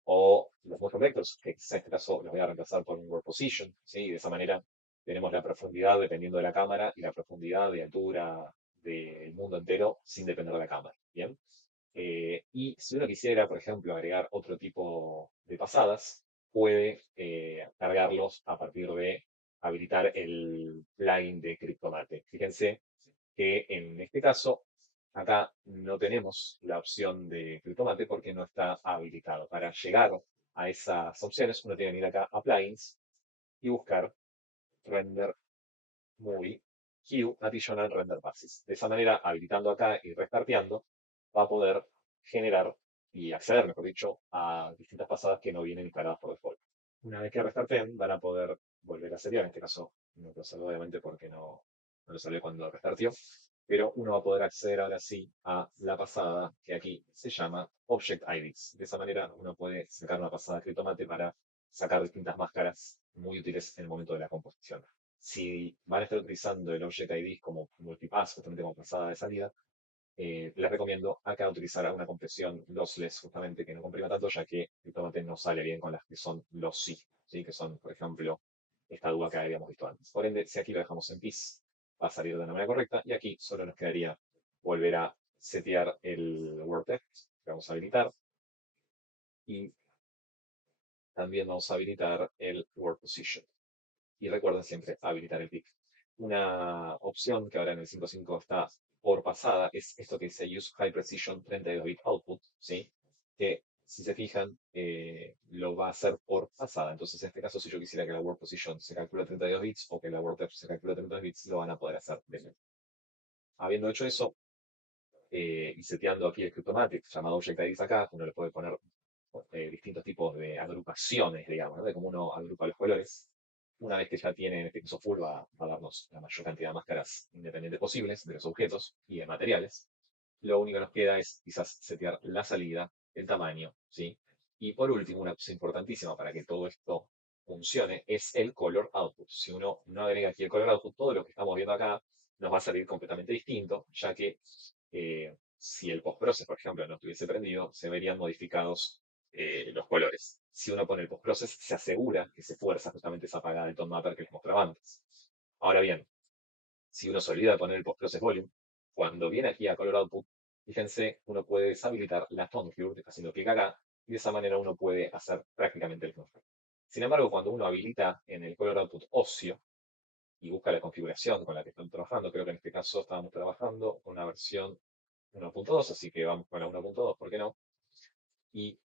o los Motion Vectors, que en este caso los voy a reemplazar por un World Position, ¿sí? Y de esa manera tenemos la profundidad dependiendo de la cámara y la profundidad de altura del mundo entero sin depender de la cámara, ¿bien? Y si uno quisiera, por ejemplo, agregar otro tipo de pasadas, puede cargarlos a partir de habilitar el plugin de Cryptomate. Fíjense que en este caso, acá no tenemos la opción de Cryptomate porque no está habilitado. Para llegar a esas opciones, uno tiene que ir acá a Plugins y buscar Render Movie Queue Additional Render Passes. De esa manera, habilitando acá y restarteando, va a poder generar y acceder, mejor dicho, a distintas pasadas que no vienen instaladas por default. Una vez que restarten, van a poder volver a seriar. En este caso, no procede obviamente porque no lo salió cuando restartió. Pero uno va a poder acceder ahora sí a la pasada que aquí se llama Object IDs. De esa manera uno puede sacar una pasada de Tomate para sacar distintas máscaras muy útiles en el momento de la composición. Si van a estar utilizando el Object ID como multipass, justamente como pasada de salida, les recomiendo acá utilizar una compresión lossless, justamente que no comprima tanto, ya que el tomate no sale bien con las que son lossy, ¿sí? Que son, por ejemplo, esta duda que habíamos visto antes. Por ende, si aquí lo dejamos en PIS, va a salir de la manera correcta, y aquí solo nos quedaría volver a setear el Word Text, que vamos a habilitar, y también vamos a habilitar el Word Position. Y recuerden siempre habilitar el pick. Una opción que ahora en el 5.5 está por pasada es esto que dice Use High Precision 32-bit Output, ¿sí? Que si se fijan, lo va a hacer por pasada. Entonces, en este caso, si yo quisiera que la Word Position se calcule a 32 bits o que la Word Depth se calcule a 32 bits, lo van a poder hacer de nuevo. Habiendo hecho eso, y seteando aquí el Cryptomatic, llamado Object IDs acá, uno le puede poner distintos tipos de agrupaciones, digamos, ¿no? De cómo uno agrupa los colores. Una vez que ya tiene en este caso full, va a darnos la mayor cantidad de máscaras independientes posibles de los objetos y de materiales. Lo único que nos queda es quizás setear la salida, el tamaño, ¿sí? Y por último, una cosa importantísima para que todo esto funcione es el color output. Si uno no agrega aquí el color output, todo lo que estamos viendo acá nos va a salir completamente distinto, ya que si el postprocess, por ejemplo, no estuviese prendido, se verían modificados los colores. Si uno pone el postprocess, se asegura que se fuerza justamente esa apagada del tone mapper que les mostraba antes. Ahora bien, si uno se olvida de poner el postprocess volume, cuando viene aquí a color output, fíjense, uno puede deshabilitar la tone cure haciendo clic acá, y de esa manera uno puede hacer prácticamente el mismo efecto. Sin embargo, cuando uno habilita en el color output ocio y busca la configuración con la que están trabajando, creo que en este caso estábamos trabajando con una versión 1.2, así que vamos con la 1.2, ¿por qué no? Y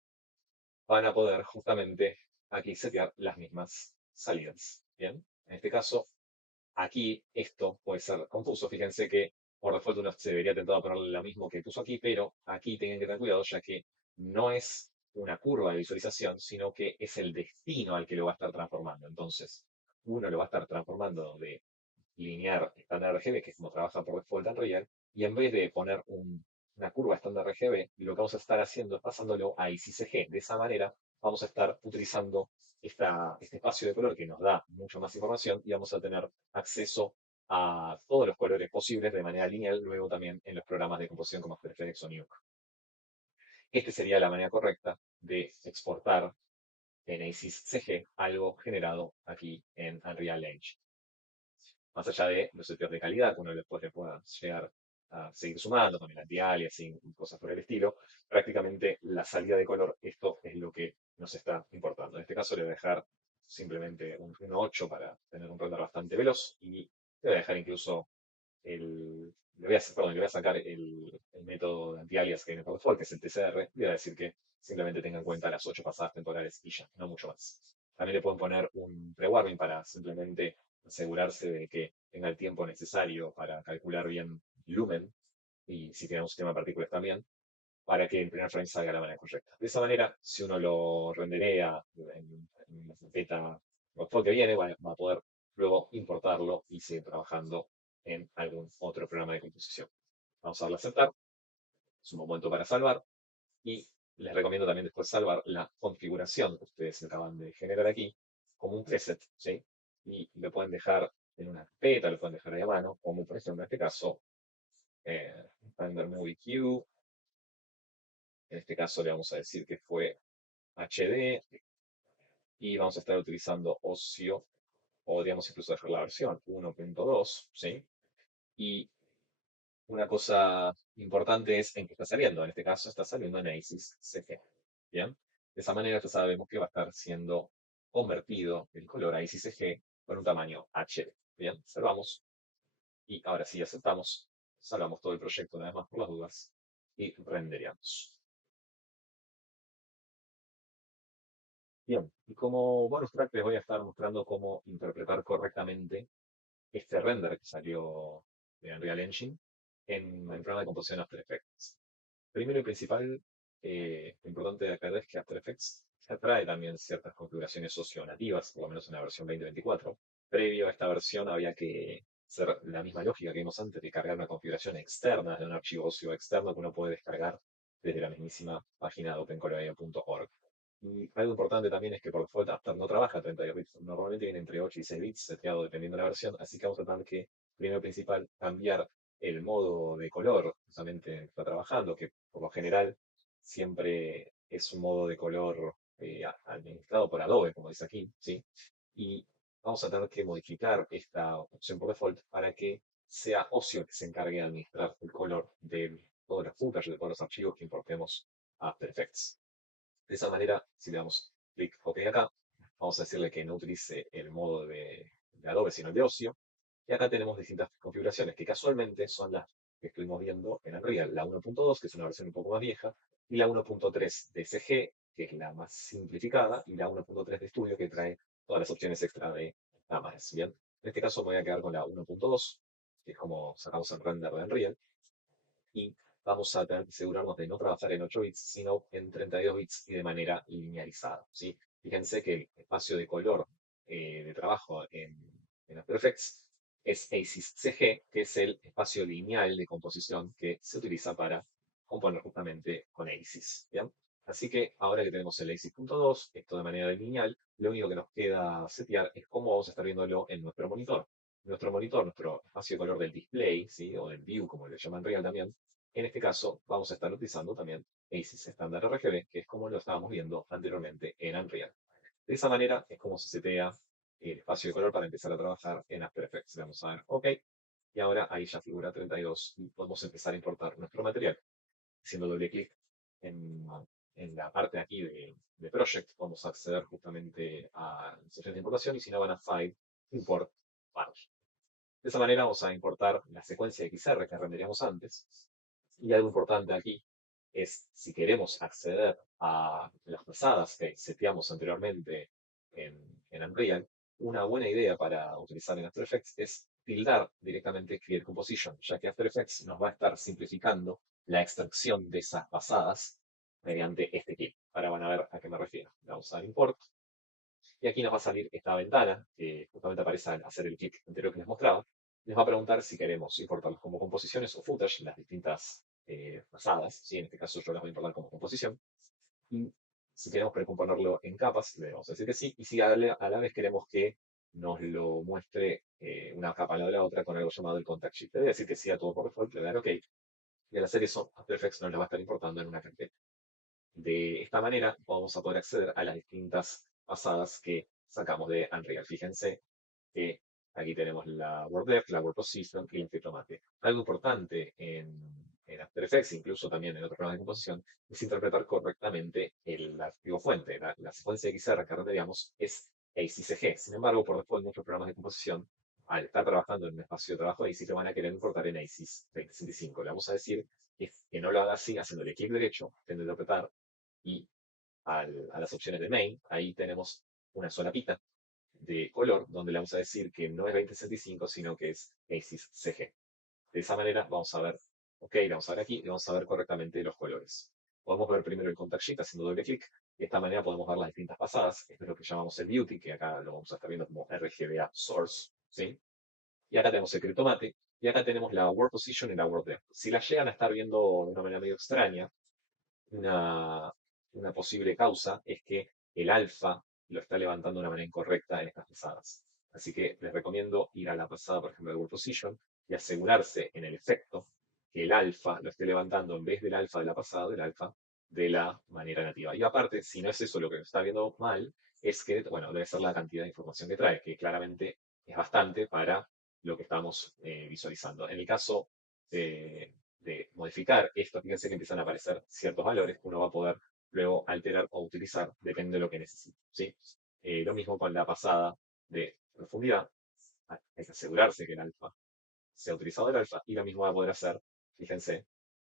van a poder justamente aquí setear las mismas salidas. Bien, en este caso, aquí esto puede ser confuso. Fíjense que por default uno se debería tentar a ponerle lo mismo que puso aquí, pero aquí tienen que tener cuidado ya que no es una curva de visualización, sino que es el destino al que lo va a estar transformando. Entonces, uno lo va a estar transformando de lineal estándar RGB, que es como trabaja por default Unreal, y en vez de poner una curva estándar RGB, lo que vamos a estar haciendo es pasándolo a ICCG. De esa manera vamos a estar utilizando este espacio de color que nos da mucho más información y vamos a tener acceso a todos los colores posibles de manera lineal, luego también en los programas de composición como After Effects o Nuke. Esta sería la manera correcta de exportar en ACIS-CG algo generado aquí en Unreal Engine. Más allá de los seteos de calidad, que uno después le pueda llegar a seguir sumando, también anti-aliasing y cosas por el estilo, prácticamente la salida de color, esto es lo que nos está importando. En este caso le voy a dejar simplemente un 1.8 para tener un render bastante veloz y le voy a dejar incluso le voy a sacar el método de anti-alias que viene por default, que es el TCR, y voy a decir que simplemente tenga en cuenta las 8 pasadas temporales y ya, no mucho más. También le pueden poner un pre-warming para simplemente asegurarse de que tenga el tiempo necesario para calcular bien lumen, y si tiene un sistema de partículas también, para que el primer frame salga de la manera correcta. De esa manera, si uno lo renderea en la beta o que viene, va a poder luego importarlo y seguir trabajando en algún otro programa de composición. Vamos a darle a aceptar, es un momento para salvar y les recomiendo también después salvar la configuración que ustedes acaban de generar aquí como un preset, ¿sí? Y lo pueden dejar en una carpeta, lo pueden dejar ahí a mano, como por ejemplo en este caso, eh, Render Movie Queue. En este caso le vamos a decir que fue HD y vamos a estar utilizando Ocio, podríamos incluso dejar la versión 1.2, ¿sí? Y una cosa importante es en qué está saliendo. En este caso está saliendo en ASIS CG. ¿Bien? De esa manera ya sabemos que va a estar siendo convertido el color a ASIS CG con un tamaño HD. Bien, salvamos. Y ahora sí aceptamos. Salvamos todo el proyecto una vez más por las dudas. Y rendereamos. Bien, y como bonus track les voy a estar mostrando cómo interpretar correctamente este render que salió de Unreal Engine en el programa de composición After Effects. Primero y principal, lo importante de aclarar es que After Effects ya trae también ciertas configuraciones socio-nativas, por lo menos en la versión 2024. Previo a esta versión había que hacer la misma lógica que vimos antes de cargar una configuración externa de un archivo ocio externo que uno puede descargar desde la mismísima página de opencolorado.org. Y algo importante también es que por default After no trabaja a 32 bits, normalmente viene entre 8 y 6 bits seteado dependiendo de la versión, así que vamos a tener que, primero y principal, cambiar el modo de color justamente que está trabajando, que por lo general siempre es un modo de color administrado por Adobe, como dice aquí, ¿sí? Y vamos a tener que modificar esta opción por default para que sea Ocio que se encargue de administrar el color de todos los footage, de todos los archivos que importemos a After Effects. De esa manera, si le damos clic OK acá, vamos a decirle que no utilice el modo de Adobe, sino el de Ocio. Y acá tenemos distintas configuraciones que casualmente son las que estuvimos viendo en Unreal. La 1.2, que es una versión un poco más vieja, y la 1.3 de CG, que es la más simplificada, y la 1.3 de Studio, que trae todas las opciones extra de cámaras. Bien, en este caso me voy a quedar con la 1.2, que es como sacamos el render de Unreal, y vamos a tener que asegurarnos de no trabajar en 8 bits, sino en 32 bits y de manera linealizada, ¿sí? Fíjense que el espacio de color de trabajo en After Effects es ASIS CG, que es el espacio lineal de composición que se utiliza para componer justamente con ASIS, ¿bien? Así que ahora que tenemos el ASIS.2, esto de manera lineal, lo único que nos queda setear es cómo vamos a estar viéndolo en nuestro monitor. Nuestro monitor, nuestro espacio de color del display, ¿sí? O del view, como le llaman Real también, en este caso vamos a estar utilizando también ASIS estándar RGB, que es como lo estábamos viendo anteriormente en Unreal. De esa manera es como se setea el espacio de color para empezar a trabajar en After Effects. Le vamos a dar OK, y ahora ahí ya figura 32 y podemos empezar a importar nuestro material. Haciendo doble clic en, en la parte aquí de Project, vamos a acceder justamente a la sección de importación y si no van a File, Import, Files. De esa manera vamos a importar la secuencia de XR que renderíamos antes. Y algo importante aquí es, si queremos acceder a las pasadas que seteamos anteriormente en Unreal, una buena idea para utilizar en After Effects es tildar directamente Clear Composition, ya que After Effects nos va a estar simplificando la extracción de esas pasadas mediante este clip. Ahora van a ver a qué me refiero. Vamos a dar import. Y aquí nos va a salir esta ventana, que justamente aparece al hacer el clip anterior que les mostraba. Les va a preguntar si queremos importarlos como composiciones o footage, las distintas pasadas. ¿Sí? En este caso yo las voy a importar como composición. Y si queremos precomponerlo en capas, le vamos a decir que sí. Y si a la vez queremos que nos lo muestre una capa al lado de la otra con algo llamado el contact sheet. Le voy a decir que sí a todo por default, le voy a dar OK. Y al hacer eso, After Effects nos lo va a estar importando en una carpeta. De esta manera vamos a poder acceder a las distintas pasadas que sacamos de Unreal. Fíjense que aquí tenemos la WordDepth, la WordPosition y el Filtromate. Algo importante en After Effects, incluso también en otros programas de composición, es interpretar correctamente el archivo fuente. La secuencia XR que renderíamos es ACCG. Sin embargo, por default, muchos programas de composición, al estar trabajando en un espacio de trabajo ACIS, lo van a querer importar en ACIS 2065. Le vamos a decir que no lo haga así, haciéndole clic derecho, en interpretar, y a las opciones de main, ahí tenemos una solapita de color, donde le vamos a decir que no es 2065, sino que es ASIS CG. De esa manera vamos a ver, ok, vamos a ver aquí y vamos a ver correctamente los colores. Podemos ver primero el contact sheet haciendo doble clic. De esta manera podemos ver las distintas pasadas. Esto es lo que llamamos el beauty, que acá lo vamos a estar viendo como RGBA source, ¿sí? Y acá tenemos el criptomate. Y acá tenemos la word position y la word depth. Si las llegan a estar viendo de una manera medio extraña, una, una posible causa es que el alfa lo está levantando de una manera incorrecta en estas pasadas. Así que les recomiendo ir a la pasada, por ejemplo, de World Position y asegurarse en el efecto que el alfa lo esté levantando en vez del alfa de la pasada, del alfa de la manera nativa. Y aparte, si no es eso lo que está viendo mal, es que, bueno, debe ser la cantidad de información que trae, que claramente es bastante para lo que estamos visualizando. En el caso de modificar esto, fíjense que empiezan a aparecer ciertos valores que uno va a poder luego alterar o utilizar, depende de lo que necesite, ¿sí? Lo mismo con la pasada de profundidad, hay que asegurarse que el alfa sea utilizado el alfa, y lo mismo va a poder hacer, fíjense,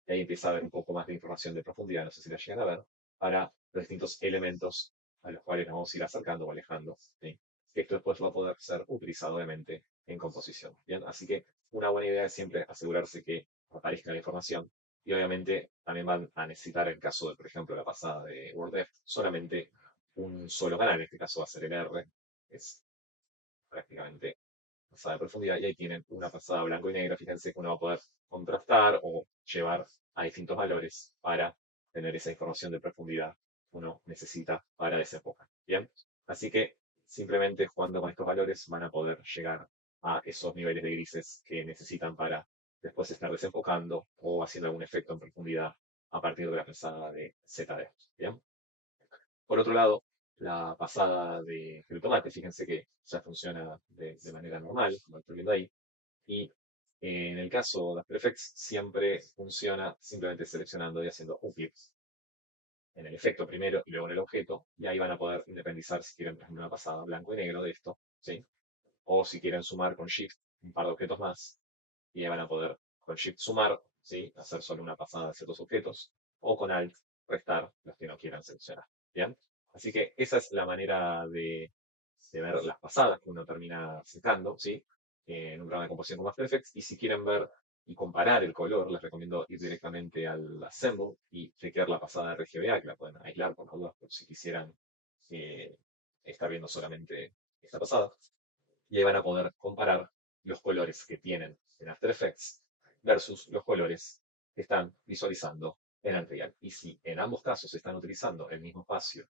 y ahí empieza a haber un poco más de información de profundidad, no sé si la llegan a ver, para los distintos elementos a los cuales nos vamos a ir acercando o alejando, ¿sí? Esto después va a poder ser utilizado obviamente en composición, ¿bien? Así que una buena idea es siempre asegurarse que aparezca la información, y obviamente también van a necesitar, en caso de, por ejemplo, la pasada de WordDev, solamente un solo canal, en este caso va a ser el R, es prácticamente pasada de profundidad, y ahí tienen una pasada blanco y negro. Fíjense que uno va a poder contrastar o llevar a distintos valores para tener esa información de profundidad que uno necesita para esa época. Bien, así que simplemente jugando con estos valores van a poder llegar a esos niveles de grises que necesitan para después estar desenfocando o haciendo algún efecto en profundidad a partir de la pasada de ZD. Bien. Por otro lado, la pasada de Tomate, fíjense que ya funciona de manera normal, como estoy viendo ahí. Y en el caso de After Effects, siempre funciona simplemente seleccionando y haciendo un clic en el efecto primero y luego en el objeto. Y ahí van a poder independizar si quieren, por ejemplo, una pasada blanco y negro de esto, ¿sí? O si quieren sumar con Shift un par de objetos más, y ahí van a poder con Shift sumar, ¿sí? Hacer solo una pasada de ciertos objetos, o con Alt restar los que no quieran seleccionar. ¿Bien? Así que esa es la manera de ver las pasadas que uno termina sacando, ¿sí? En un programa de composición como After Effects. Y si quieren ver y comparar el color, les recomiendo ir directamente al Assemble y chequear la pasada de RGBA, que la pueden aislar por las dudas, por si quisieran eh, estar viendo solamente esta pasada. Y ahí van a poder comparar los colores que tienen en After Effects versus los colores que están visualizando en Unreal. Y si en ambos casos están utilizando el mismo espacio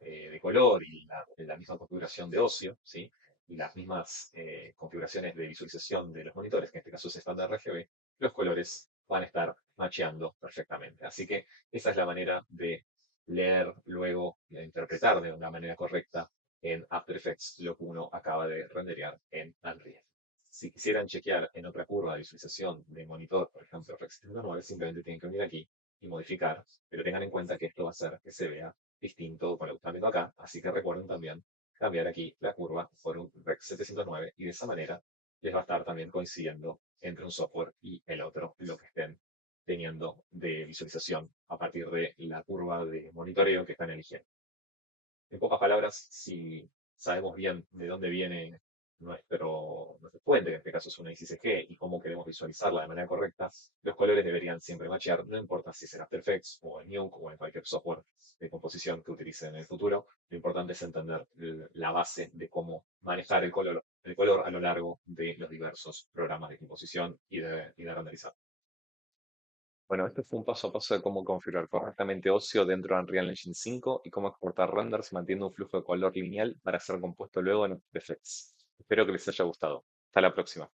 de color y la misma configuración de ocio, ¿sí? Y las mismas configuraciones de visualización de los monitores, que en este caso es estándar RGB, los colores van a estar macheando perfectamente. Así que esa es la manera de leer luego y de interpretar de una manera correcta en After Effects lo que uno acaba de renderear en Unreal. Si quisieran chequear en otra curva de visualización de monitor, por ejemplo, Rec 709, simplemente tienen que venir aquí y modificar, pero tengan en cuenta que esto va a hacer que se vea distinto con lo que están viendo acá, así que recuerden también cambiar aquí la curva por un Rec 709, y de esa manera les va a estar también coincidiendo entre un software y el otro lo que estén teniendo de visualización a partir de la curva de monitoreo que están eligiendo. En pocas palabras, si sabemos bien de dónde viene nuestro fuente, en este caso es una ICCG, y cómo queremos visualizarla de manera correcta, los colores deberían siempre machear, no importa si es en After Effects o en Nuke o en cualquier software de composición que utilice en el futuro. Lo importante es entender la base de cómo manejar el color a lo largo de los diversos programas de composición y de renderizado. Bueno, este fue un paso a paso de cómo configurar correctamente Ocio dentro de Unreal Engine 5 y cómo exportar renders manteniendo un flujo de color lineal para ser compuesto luego en After Effects. Espero que les haya gustado. Hasta la próxima.